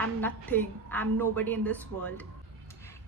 I am nothing, I am nobody in this world.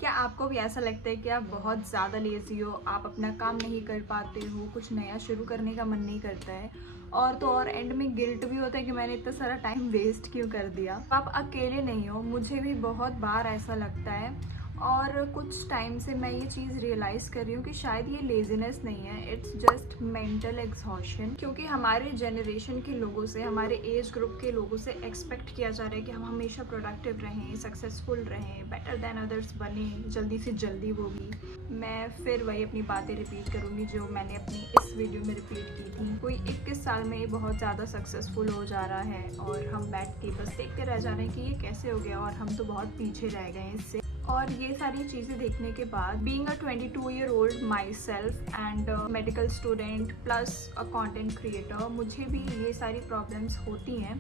क्या आपको भी ऐसा लगता है कि आप बहुत ज़्यादा लेज़ी हो, आप अपना काम नहीं कर पाते हो, कुछ नया शुरू करने का मन नहीं करता है, और तो और एंड में गिल्ट भी होता है कि मैंने इतना सारा टाइम वेस्ट क्यों कर दिया। आप अकेले नहीं हो, मुझे भी बहुत बार ऐसा लगता है। और कुछ टाइम से मैं ये चीज़ रियलाइज़ कर रही हूँ कि शायद ये लेज़ीनेस नहीं है, इट्स जस्ट मेंटल एग्जॉशन। क्योंकि हमारे जनरेशन के लोगों से, हमारे एज ग्रुप के लोगों से एक्सपेक्ट किया जा रहा है कि हम हमेशा प्रोडक्टिव रहें, सक्सेसफुल रहें, बेटर देन अदर्स बने, जल्दी से जल्दी। वो भी मैं फिर वही अपनी बातें रिपीट करूँगी जो मैंने अपनी इस वीडियो में रिपीट की थी। कोई 21 साल में बहुत ज़्यादा सक्सेसफुल हो जा रहा है और हम बैठ के बस देखते रह जा रहे हैं कि ये कैसे हो गया और हम तो बहुत पीछे रह गए हैं इससे। और ये सारी चीज़ें देखने के बाद, being a 22-year-old myself and medical student plus a content creator, मुझे भी ये सारी प्रॉब्लम्स होती हैं,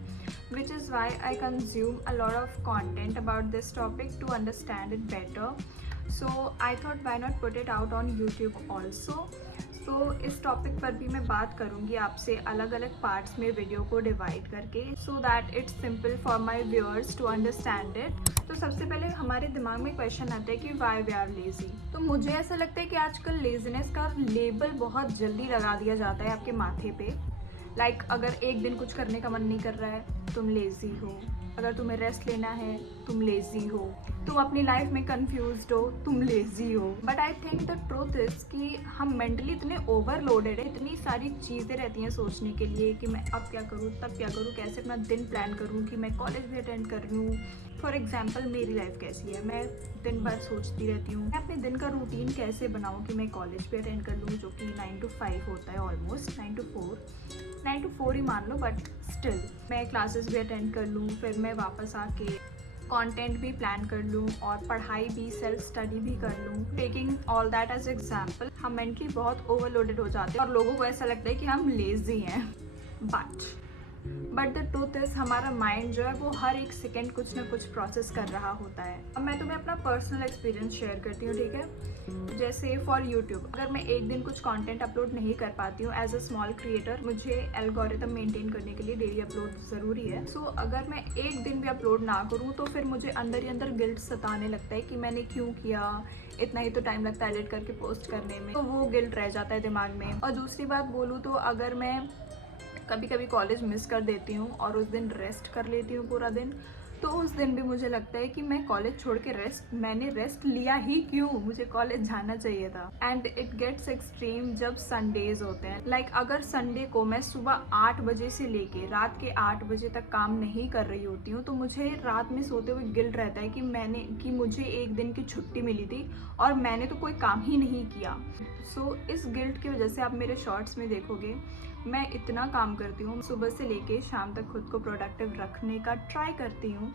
which is why I consume a lot of content about this topic to understand it better. So I thought why not put it out on YouTube also. तो इस topic पर भी मैं बात करूंगी आपसे अलग अलग पार्ट्स में वीडियो को डिवाइड करके, so that it's simple for my viewers to understand it. तो सबसे पहले हमारे दिमाग में क्वेश्चन आता है कि वाई वी आर लेजी। तो मुझे ऐसा लगता है कि आजकल लेजीनेस का लेबल बहुत जल्दी लगा दिया जाता है आपके माथे पे। लाइक अगर एक दिन कुछ करने का मन नहीं कर रहा है, तुम लेजी हो। अगर तुम्हें रेस्ट लेना है, तुम लेजी हो। तुम अपनी लाइफ में कंफ्यूज्ड हो, तुम लेजी हो। But I think the truth is कि हम मेंटली इतने ओवरलोडेड है, इतनी सारी चीज़ें रहती हैं सोचने के लिए कि मैं अब क्या करूँ, तब क्या करूँ, कैसे अपना दिन प्लान करूँ, कि मैं कॉलेज भी अटेंड कर लूँ। फॉर एग्जाम्पल मेरी लाइफ कैसी है, मैं दिन भर सोचती रहती हूँ मैं अपने दिन का रूटीन कैसे बनाऊँ कि मैं कॉलेज भी अटेंड कर लूँ, जो कि 9 to 5 होता है, ऑलमोस्ट 9 to 4 ही मान लो, बट स्टिल मैं क्लासेस भी अटेंड कर लूँ, फिर मैं वापस आके कंटेंट भी प्लान कर लूँ और पढ़ाई भी, सेल्फ स्टडी भी कर लूँ। Taking all that as example, हम मेंटली बहुत ओवरलोडेड हो जाते हैं और लोगों को ऐसा लगता है कि हम लेजी हैं। बट द ट्रूथ इज हमारा माइंड जो है वो हर एक सेकेंड कुछ ना कुछ प्रोसेस कर रहा होता है। अब मैं तुम्हें अपना पर्सनल एक्सपीरियंस शेयर करती हूँ, ठीक है। जैसे फॉर यूट्यूब, अगर मैं एक दिन कुछ कंटेंट अपलोड नहीं कर पाती हूँ एज अ स्मॉल क्रिएटर, मुझे एल्गोरिथम मेंटेन करने के लिए डेली अपलोड ज़रूरी है। सो अगर मैं एक दिन भी अपलोड ना करूँ तो फिर मुझे अंदर ही अंदर गिल्ट सताने लगता है कि मैंने क्यों किया, इतना ही तो टाइम लगता है एडिट करके पोस्ट करने में, तो वो गिल्ट रह जाता है दिमाग में। और दूसरी बात बोलूँ तो अगर मैं कभी कभी कॉलेज मिस कर देती हूँ और उस दिन रेस्ट कर लेती हूँ पूरा दिन, तो उस दिन भी मुझे लगता है कि मैं कॉलेज छोड़ के मैंने रेस्ट लिया ही क्यों, मुझे कॉलेज जाना चाहिए था। एंड इट गेट्स एक्सट्रीम जब संडेज होते हैं। लाइक अगर संडे को मैं सुबह 8 बजे से लेके रात के 8 बजे तक काम नहीं कर रही होती हूँ, तो मुझे रात में सोते हुए गिल्ट रहता है कि मुझे एक दिन की छुट्टी मिली थी और मैंने तो कोई काम ही नहीं किया। सो इस गिल्ट की वजह से आप मेरे शॉर्ट्स में देखोगे मैं इतना काम करती हूँ, सुबह से लेके शाम तक खुद को प्रोडक्टिव रखने का ट्राई करती हूँ,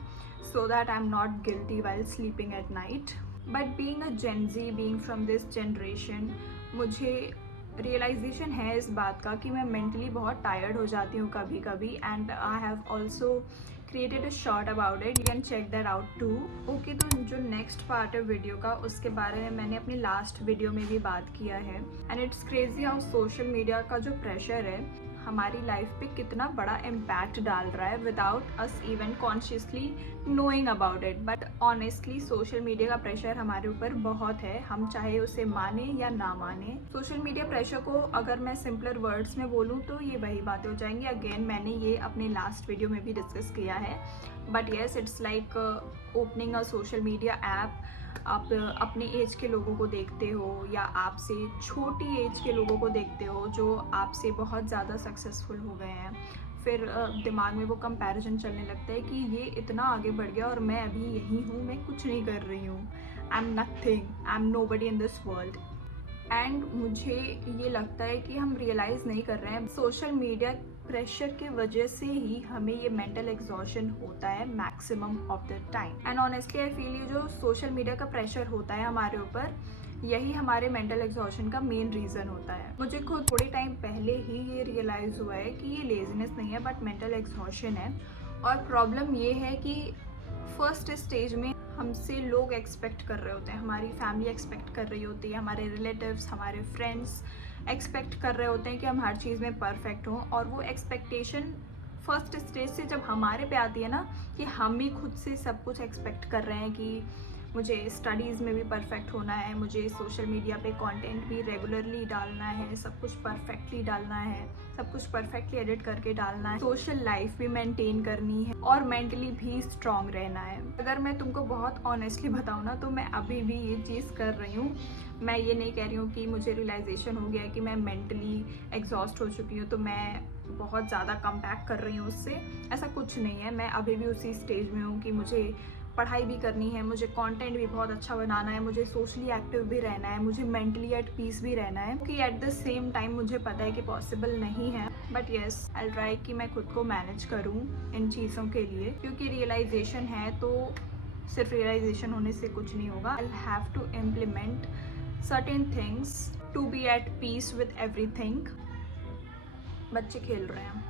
so that I am not guilty while sleeping at night. But being a Gen Z, being from this generation, मुझे रियलाइजेशन है इस बात का कि मैं मेंटली बहुत टायर्ड हो जाती हूँ कभी कभी, and I have also created a short about it, you can check that out too. Okay, तो जो नेक्स्ट पार्ट है वीडियो का, उसके बारे में मैंने अपनी लास्ट वीडियो में भी बात किया है। And it's crazy how social media का जो प्रेशर है हमारी लाइफ पे कितना बड़ा इम्पैक्ट डाल रहा है without us even consciously knowing about it. But honestly social media का प्रेशर हमारे ऊपर बहुत है, हम चाहे उसे माने या ना माने। सोशल मीडिया प्रेशर को अगर मैं सिंपलर वर्ड्स में बोलूँ तो ये वही बातें हो जाएंगी, अगेन मैंने ये अपने लास्ट वीडियो में भी डिस्कस किया है। But yes, it's like opening a social media app. आप अपने एज के लोगों को देखते हो या आपसे छोटी एज के लोगों को देखते हो जो आपसे बहुत ज़्यादा सक्सेसफुल हो गए हैं, फिर दिमाग में वो कंपैरिजन चलने लगता है कि ये इतना आगे बढ़ गया और मैं अभी यहीं हूँ, मैं कुछ नहीं कर रही हूँ, I am nothing, I am nobody in this world. And मुझे ये लगता है कि हम रियलाइज़ नहीं कर रहे हैं सोशल मीडिया प्रेशर की वजह से ही हमें ये मेंटल एग्जॉशन होता है maximum of the time. And honestly I feel ये जो सोशल मीडिया का प्रेशर होता है हमारे ऊपर, यही हमारे मेंटल एग्जॉशन का मेन रीज़न होता है। मुझे खुद थोड़े टाइम पहले ही ये रियलाइज़ हुआ है कि ये लेजीनेस नहीं है बट मेंटल एग्जॉशन है। और प्रॉब्लम ये है कि फर्स्ट स्टेज में हमसे लोग एक्सपेक्ट कर रहे होते हैं, हमारी फैमिली एक्सपेक्ट कर रही होती है, हमारे रिलेटिव्स, हमारे फ्रेंड्स एक्सपेक्ट कर रहे होते हैं कि हम हर चीज़ में परफेक्ट हों, और वो एक्सपेक्टेशन फर्स्ट स्टेज से जब हमारे पे आती है ना कि हम ही खुद से सब कुछ एक्सपेक्ट कर रहे हैं कि मुझे स्टडीज़ में भी परफेक्ट होना है, मुझे सोशल मीडिया पे कंटेंट भी रेगुलरली डालना है, सब कुछ परफेक्टली डालना है, सब कुछ परफेक्टली एडिट करके डालना है, सोशल लाइफ भी मेंटेन करनी है और मेंटली भी स्ट्रांग रहना है। अगर मैं तुमको बहुत ऑनेस्टली बताऊँ ना तो मैं अभी भी ये चीज़ कर रही हूँ। मैं ये नहीं कह रही हूँ कि मुझे रियलाइजेशन हो गया है कि मैं मेंटली एग्जॉस्ट हो चुकी हूँ तो मैं बहुत ज़्यादा कम बैक कर रही हूँ उससे, ऐसा कुछ नहीं है। मैं अभी भी उसी स्टेज में हूँ कि मुझे पढ़ाई भी करनी है, मुझे कंटेंट भी बहुत अच्छा बनाना है, मुझे सोशली एक्टिव भी रहना है, मुझे मेंटली एट पीस भी रहना है, क्योंकि एट द सेम टाइम मुझे पता है कि पॉसिबल नहीं है, बट येस आई ट्राई कि मैं खुद को मैनेज करूँ इन चीज़ों के लिए, क्योंकि रियलाइजेशन है तो सिर्फ रियलाइजेशन होने से कुछ नहीं होगा। I have to implement certain things to be at peace with everything. बच्चे खेल रहे हैं।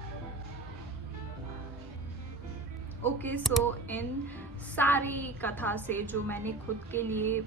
ओके, सो इन सारी कथा से जो मैंने खुद के लिए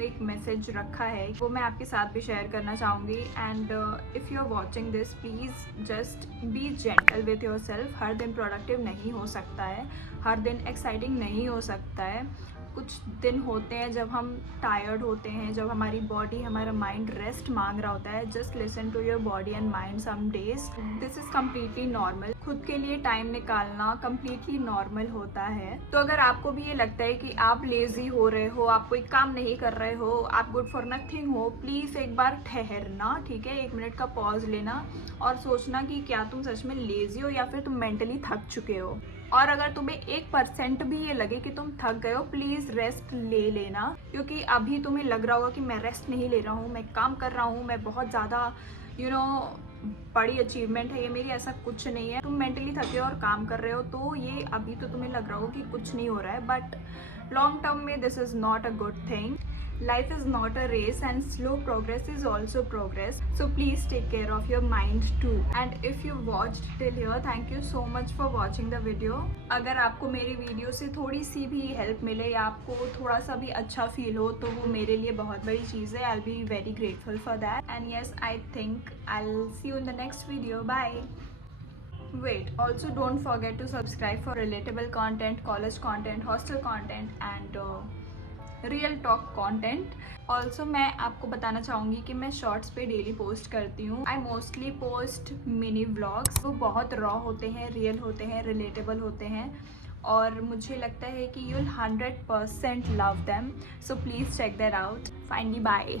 एक मैसेज रखा है वो मैं आपके साथ भी शेयर करना चाहूँगी। And if you are watching this please just be gentle with yourself. हर दिन प्रोडक्टिव नहीं हो सकता है, हर दिन एक्साइटिंग नहीं हो सकता है। कुछ दिन होते हैं जब हम टायर्ड होते हैं, जब हमारी बॉडी हमारा माइंड रेस्ट मांग रहा होता है। Just listen to your body and mind some days, this is completely normal. खुद के लिए टाइम निकालना कम्प्लीटली नॉर्मल होता है। तो अगर आपको भी ये लगता है कि आप लेज़ी हो रहे हो, आप कोई काम नहीं कर रहे हो, आप गुड फॉर नथिंग हो, प्लीज़ एक बार ठहरना, ठीक है, 1 मिनट का पॉज लेना और सोचना कि क्या तुम सच में लेज़ी हो या फिर तुम मेंटली थक चुके हो। और अगर तुम्हें 1% भी ये लगे कि तुम थक गए हो, प्लीज़ रेस्ट ले लेना, क्योंकि अभी तुम्हें लग रहा होगा कि मैं रेस्ट नहीं ले रहा हूँ, मैं काम कर रहा हूँ, मैं बहुत ज़्यादा बड़ी अचीवमेंट है ये मेरी। ऐसा कुछ नहीं है। तुम मेंटली थके हो और काम कर रहे हो तो ये अभी तो तुम्हें लग रहा हो कि कुछ नहीं हो रहा है, बट लॉन्ग टर्म में this is not a good thing. Life is not a race and slow progress is also progress. So please take care of your mind too. And if you watched till here, thank you so much for watching the video. अगर आपको मेरी video से थोड़ी सी भी help मिले या आपको थोड़ा सा भी अच्छा फील हो तो वो मेरे लिए बहुत बड़ी चीज़ है। I'll be very grateful for that. And yes, I think I'll see you in the next video. Bye. Wait, also don't forget to subscribe for relatable content, college content, hostel content and real talk content. Also मैं आपको बताना चाहूँगी कि मैं shorts पे daily post करती हूँ। I mostly post mini vlogs, वो बहुत रॉ होते हैं, रियल होते हैं, रिलेटेबल होते हैं और मुझे लगता है कि you'll 100% love them. So please check that out. Finally bye.